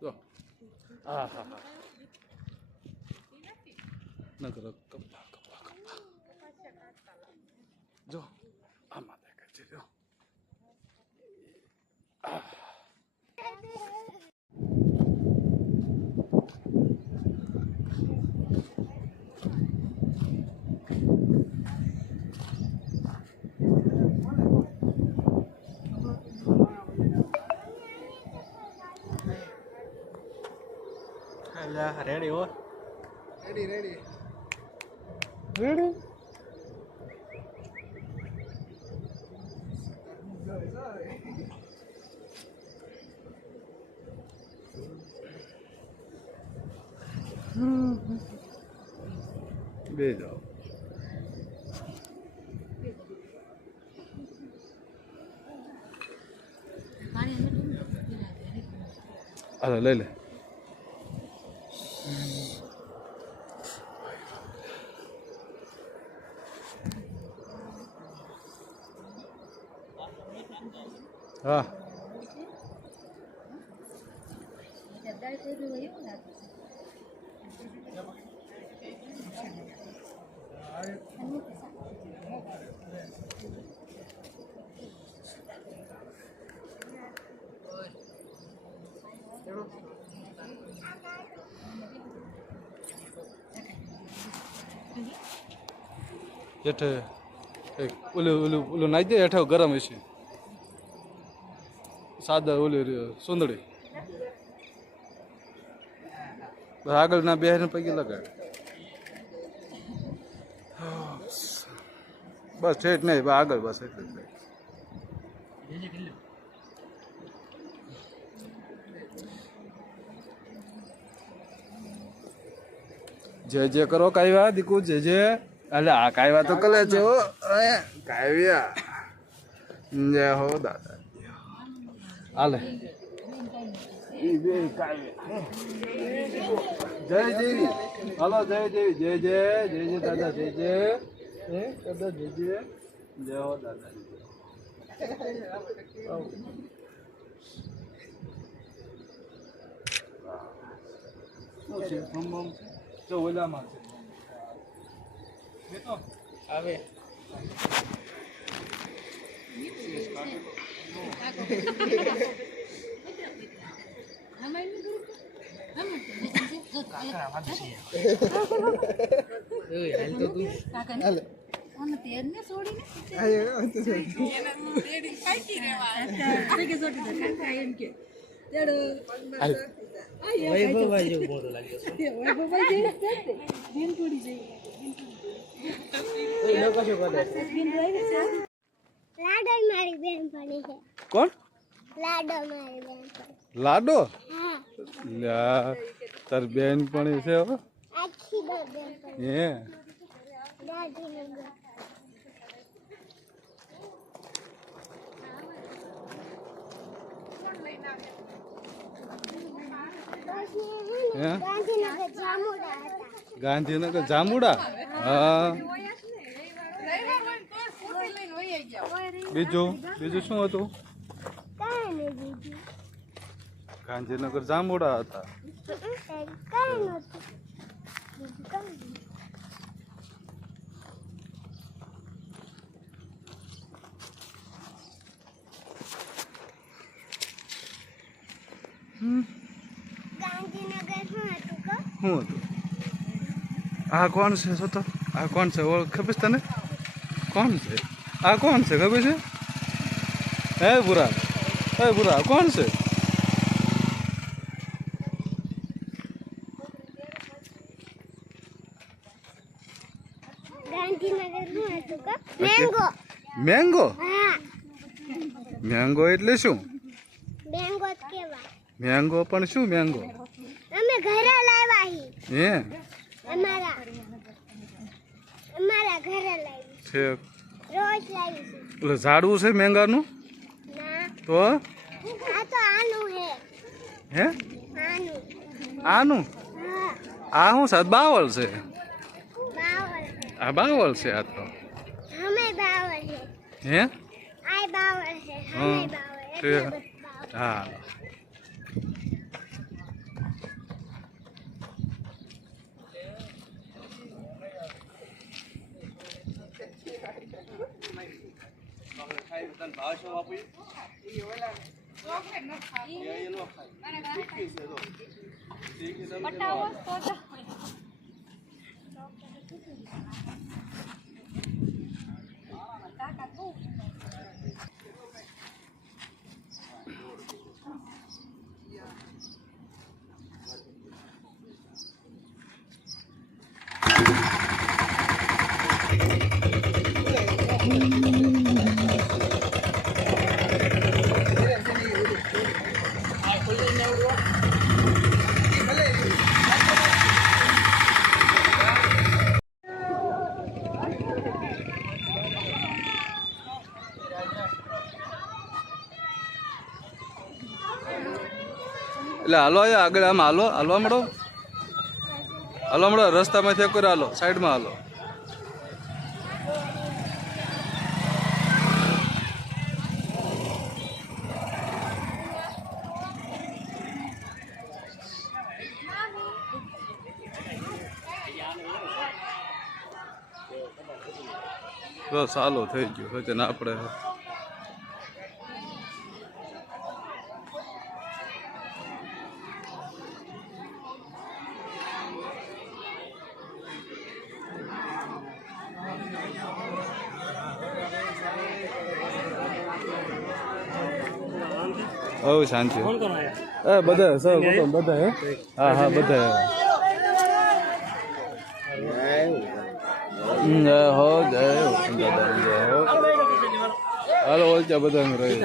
જો હા હા હા ન કરો કપા કપા કપા જો આમાં દેખાય છે જો રેડી હો રેડી રેડી રેડી બે જાઓ અરે લઈ લે હા હેઠે ઓલું નાખી દે હેઠે ગરમ હશે સાદા ઓલી સુંદડી આગળ ના બે પૈકી લગાડ બસ ઠેઠ નહીં આગળ બસ એટલે જય જય કરો કાયવા દીકુ જય જય અલે આ કાયવા તો કલે છે હો કાવ્યા જય હો દાદા હાલે બે કાવ્યા જય જય હાલો જય જય જય જય જય જય દાદા જય જય દાદા જય જય જય હો દાદા જો ઓલામાં છે તો આવે કોણ લાડો તાર બેન પણ છે હે ગાંધીનગર જામુડા હા બીજું શું હતું ગાંધીનગર જામુડા હતા શું હતું? આ કોણ છે? શું તો આ કોણ છે? ઓળખ ખબર છે તને? કોણ છે આ? કોણ છે ખબર છે? હે બુરા, હે બુરા, કોણ છે? મેંગો. મેંગો? મેંગો એટલે શું? મેંગો કેવાય. મેંગો પણ શું મેંગો? અમે ઘરે લાવ્યા હી. હે અમારા ઘરે લાવી છે. રોજ લાવી છે. એટલે ઝાડવું છે મેંગાનું? ના, તો આ તો આનું હે. હે આનું. આનું? હા, આ શું છે? બાવળ છે. બાવળ છે. આ બાવળ છે. આ તો અમે બાવળ છે. હે આય બાવળ છે. હા, અમે બાવળ. છે. એટલે બધું બાવળ. હા. એટલે હાલો આગળ આમ હાલો, હાલવા મળો, હાલવા મળો. રસ્તામાંથી એક હાલો, સાઈડમાં હાલો. બસ ચાલો થઈ ગયું વચ્ચે ના આપણે. ઓ શાંતિ. એ બધા સર કુટુંબ બધા હે. હા હા બધા જય હો જય જય હો. હાલો ઓલચા બધા રહી.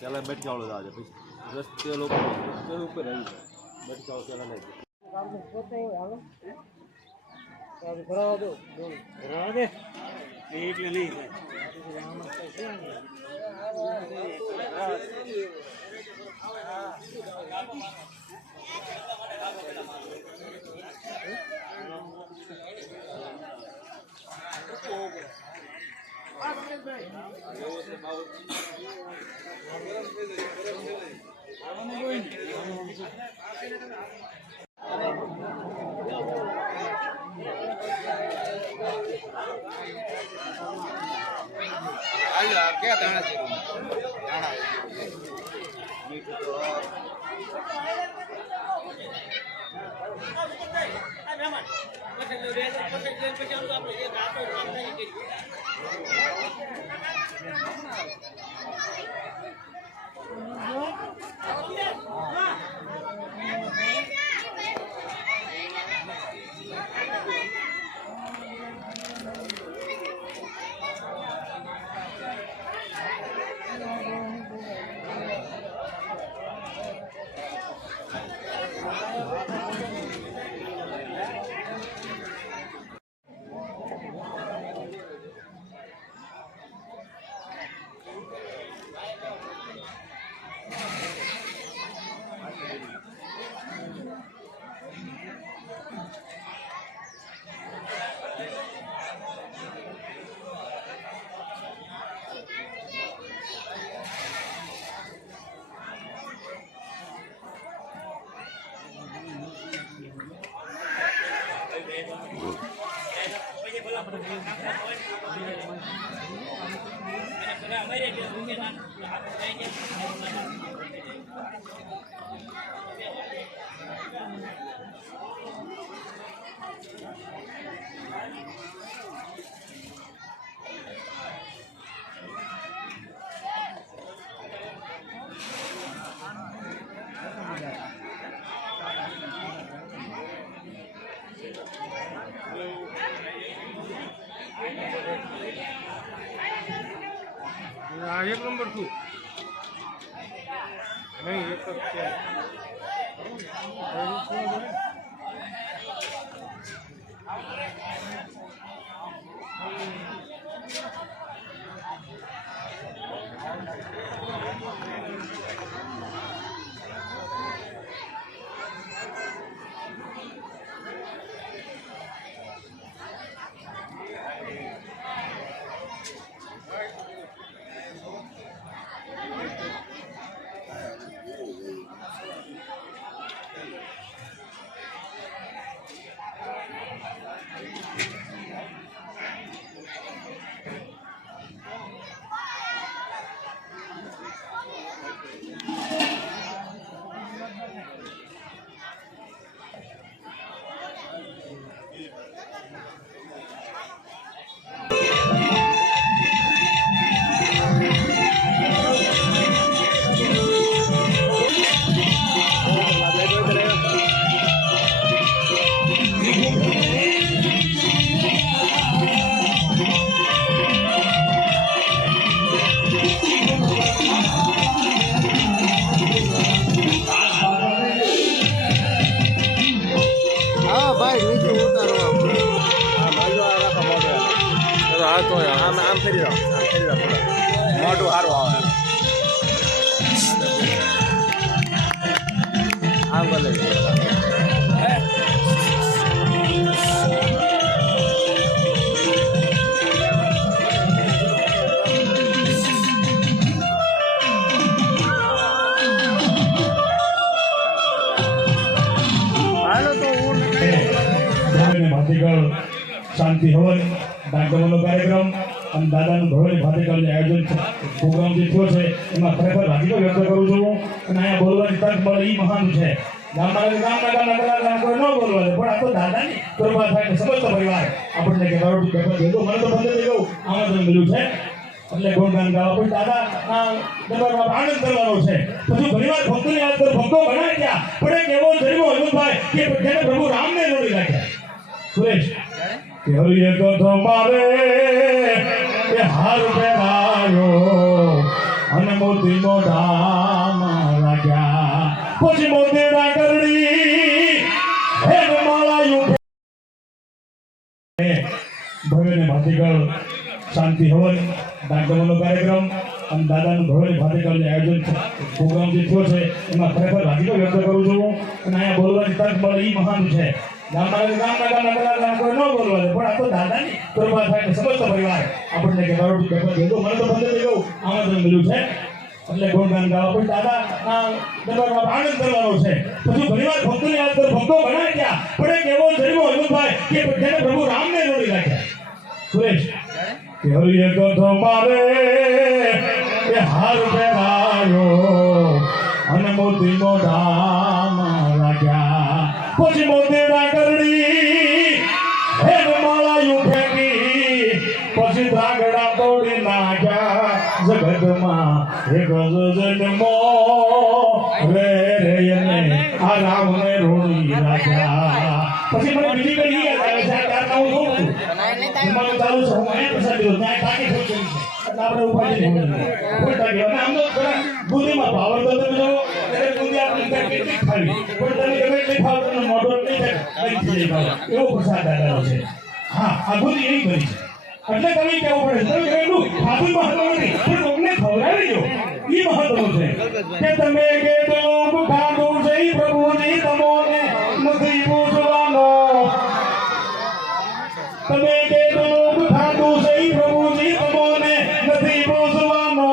चला बैठ जाओ आज रस्ते लोग ऊपर है बैठ जाओ चला ले क्या दाना એક નંબર શું નહીં એક જ છે આમ ફેરી જાઓ મોટું સારું આવે આમ કરે શાંતિ હવન ડાકવાનો કાર્યક્રમ અને દાદાનું ભવ્ય ભાતીકાલનું આયોજન પ્રોગ્રામ જે થયો છે એમાં ખરેખર રાજીપો વ્યક્ત કરું છું અને અહીંયા બોલવાની તક મળે એ મહાન છે ગામના કલાકાર કોઈ ન બોલવા દે પણ આ તો દાદાની કૃપા થાય ને સમજતો પરિવાર આપણને કે મારું મને તો બંધ થઈ ગયું આમંત્રણ મળ્યું છે એટલે ગુણગાન ગાવા પછી દાદાના દરબારમાં આનંદ કરવાનો છે પછી ઘણીવાર ભક્તોની યાદ કરો ભક્તો ઘણા ગયા પણ એક એવો જન્મ હનુભાઈ કે જેને પ્રભુ રામને જોડી રાખ્યા સુરેશ કે હરિએ તો તમારે એ હાર પહેરાયો અને મોતી મોઢામાં રાખ્યા પછી મોતીના કરડી હે માળાયું ભવ્ય ને ભાતીગળ શાંતિ હવન ડાકવાનો કાર્યક્રમ અને દાદાનું ભવ્ય ભાતીગળનું આયોજન પ્રોગ્રામ જે થયો છે એમાં ખરેખર રાજીપો વ્યક્ત કરું છું અને અહીંયા બોલવાની તક મળે એ મહાન છે ગામના કલાકાર કોઈ ન બોલવા દે પણ આ તો દાદાની કૃપા થાય ને સમજતો પરિવાર આપણને કે મારું મને તો બંધ થઈ ગયું આમંત્રણ મળ્યું છે એટલે ગુણગાન ગાવા પછી દાદાના દરબારમાં આનંદ કરવાનો છે પછી ઘણીવાર ભક્તોની યાદ કરો ભક્તો ઘણા ગયા પણ એક એવો જન્મ હનુભાઈ કે જેને પ્રભુ રામને જોડી રાખ્યા સુરેશ કે હરિએ તો તમારે એ હાર પહેરાયો અને મોતી મોઢામાં રાખ્યા પછી મોતીના કરડી હે માળાયું ફેંકી પછી દ્રાગડા તોડી નાખ્યા જગતમાં એક જન્મો રે રે એને આ રામને રોડી રાખ્યા પછી મને બીજી કઈ યાદ આવે છે ત્યાર હું જોઉં છું મારું ચાલુ છે હું અહીં પ્રસાદ દીધો ત્યાં ટાંકી ફૂટ કરી છે આપણે ઉપાડી નહીં ફૂટ ટાંકી અને આમ તો બુદ્ધિમાં પાવર તો તમે જો એટલે બુદ્ધિ આપણે કેટલી ખાવી પણ તમે ગમે એટલી ખાવ તમને મોઢો નહીં થાય એવો પ્રસાદ દાદાનો છે હા આ બુદ્ધિ એવી બની છે એટલે તમે કેવું પડે તમે એટલું ખાતું મહત્વ નથી પણ તમને ખવડાવી દો એ મહત્વનું છે કે તમે કેટલું ખાધું છે પ્રભુજી તમોને નથી પૂછવાનો તમે કેટલું ખાધું છે પ્રભુજી તમોને નથી પૂછવાનો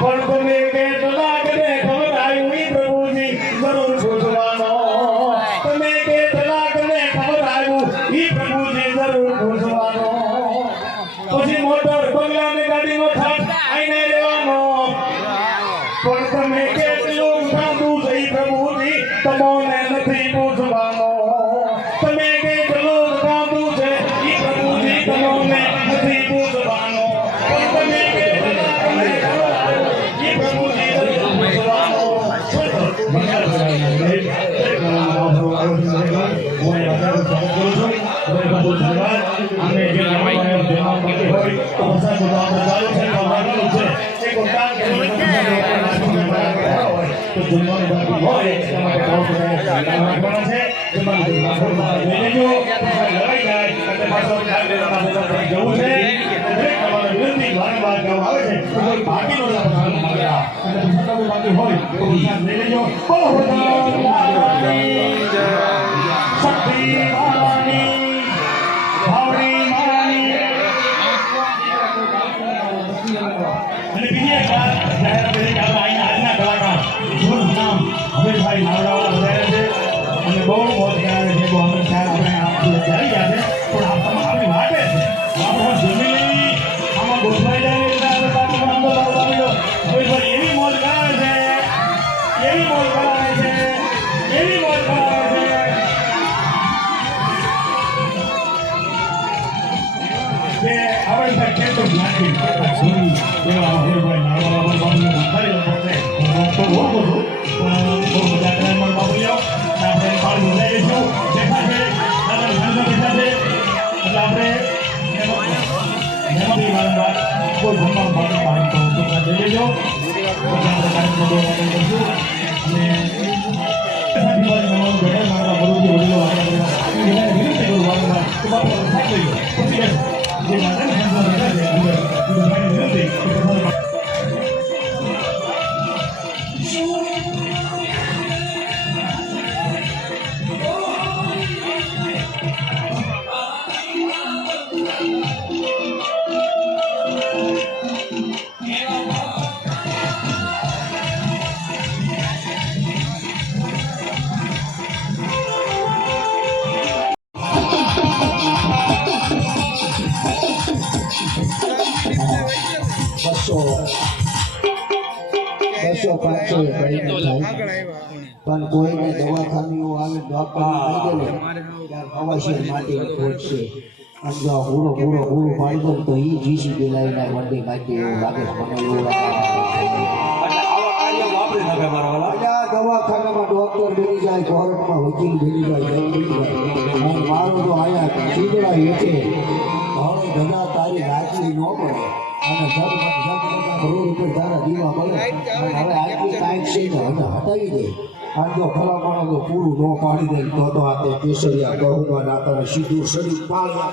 પણ તમે કેટલાક ને ખવડાવ્યું એ પ્રભુજી જરૂર પૂછવાનો તમે કેટલાક ને ખવડાવ્યું એ પ્રભુજી જરૂર પૂછવાનો તમે કેટલું ખાધું છે પ્રભુજી તમને નથી પૂછવાનો તમે કેટલું ખાધું છે પ્રભુજી તમને નથી પૂછવાનો તમે કેટલું પ્રભુજી નથી પૂછવાનો બહુ મોજ કરાવે છે બહુ અમે આપણે જઈ ગયા છે પણ આપણી વાટે છે આપણે જમીન આમાં ગોઠવાઈ જાય એવી મોજ કરાવે છે એવી મોજ કરાવે છે એવી મોજ કરાવે છે કે આપણે ખેતર નાખી એવા ભાઈ નાવા બાબુ તો બહુ બધું બહુ બધા ગ્રામર બાબુ આપણે પાણી બોલાવીશું બેઠા છે આપણે એમાંથી વારંવાર કોઈ જમવાનું પાણી તો લઈ લેજો પછી આપણે કાર્યક્રમ કરશું અને મારા ગુરુજી વડીલો વિનંતી કરું વારંવાર તો બાપુ સાથ લઈ પછી જે માતાને વિનંતી બસો 500 કરીને થાય પણ કોઈને દવાખાનીઓ આવે ડોક્ટર અવશ્ય માટી ખોટશે અને જો પૂરું પાડી દો તો એ જીસી પેલાવીને વંડી કાઢી એવું લાગે છે મને એવું લાગે દવાખાનામાં ડોક્ટર બની જાય કોર્ટમાં વકીલ બની જાય અને મારું તો આયા ચીંદડા વેચે હવે ધજા તારી રાખવી ન પડે અને રોડ ઉપર તારા દીવા મળે હવે આજની કાંઈક છે ને હવે હટાવી દે અને જો ફલાફાનો તો પૂરું ન પાડી દે તો આ તે કેસરિયા ગહુમાં નાતાને સીધું શરીર પાડવા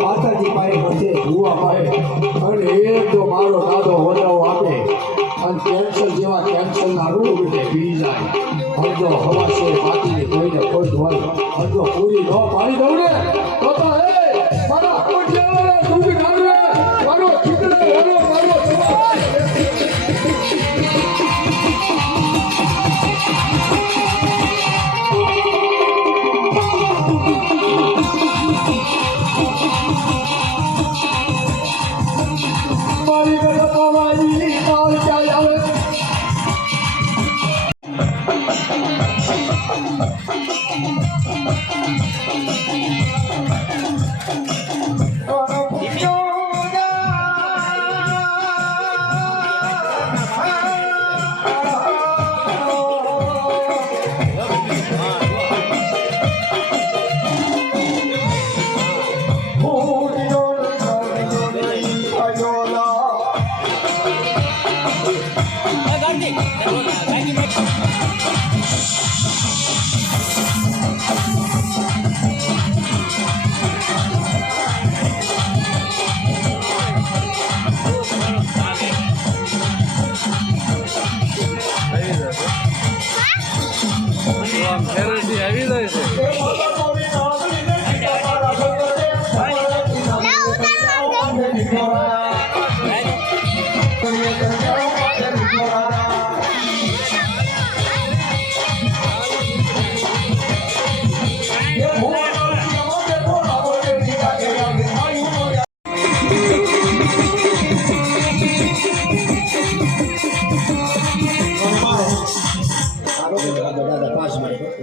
માતાજી પાસે વચ્ચે ભૂવા પાડે અને એક જો મારો દાદો વડાઓ આપે અને કેન્સર જેવા કેન્સરના રૂપ એટલે પી જાય અડધો હવા છે માટીને કોઈને ખોટ હોય અડધો પૂરી ન પાડી દઉં ને તો હે મારા કોટિયાવાળા દૂધ કાઢવે મારો ચીકડો મારો એનર્જી આવી જાય છે.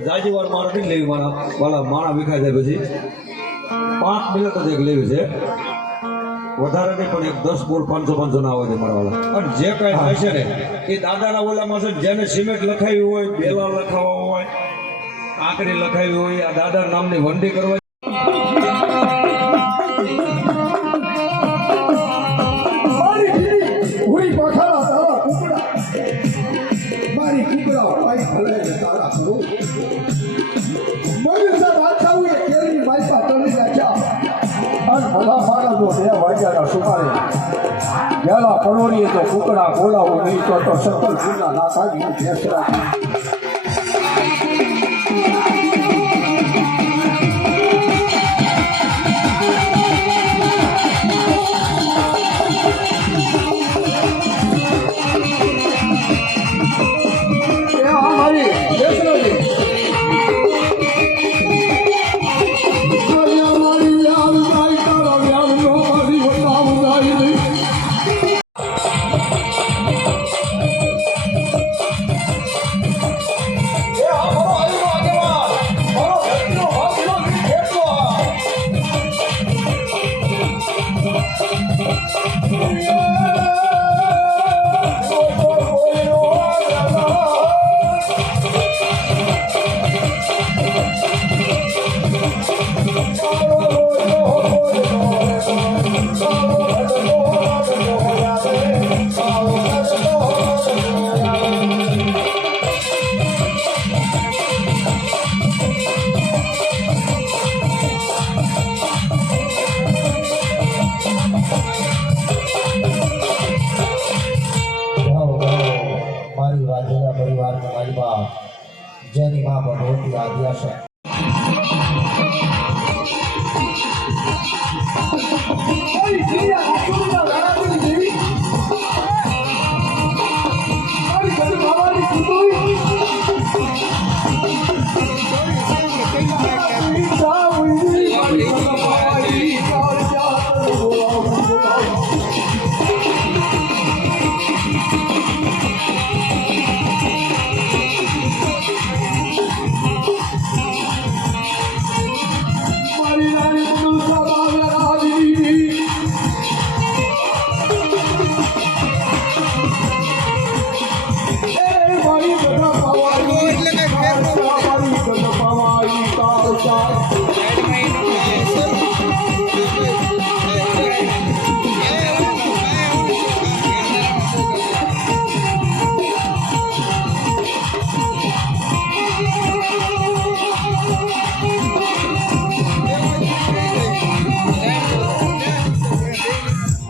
જાજી વાર મારે નથી લેવી મારા વાલા માણા વિખાય જાય પછી 5 મિનિટ જ એક લેવી છે વધારે નહીં પણ એક 10 બોલ 500 ના આવે છે મારા વાલા અને જે કઈ થાય છે ને એ દાદાના ઓલામાં છે જેને સિમેન્ટ લખાવી હોય બેલા લખાવા હોય આંકડી લખાવી હોય આ દાદા નામની વંડી કરવા મારી કુકડા પાઈ ભલે તારા કરું મયુર સાહેબ વાત થવું એ કેળની માઈપા તળી રાખ્યા અને ભલા મારા જો 2 વાગ્યાના સુમારે ગયેલા પરોડીએ તો કુકડા બોલાવું નહીં તો સર્કલ જૂના ના કાઢી ભેસ રાખી જેની માં ભગવતી આદ્યાશે એટલે કઈ ફેર ન પડે.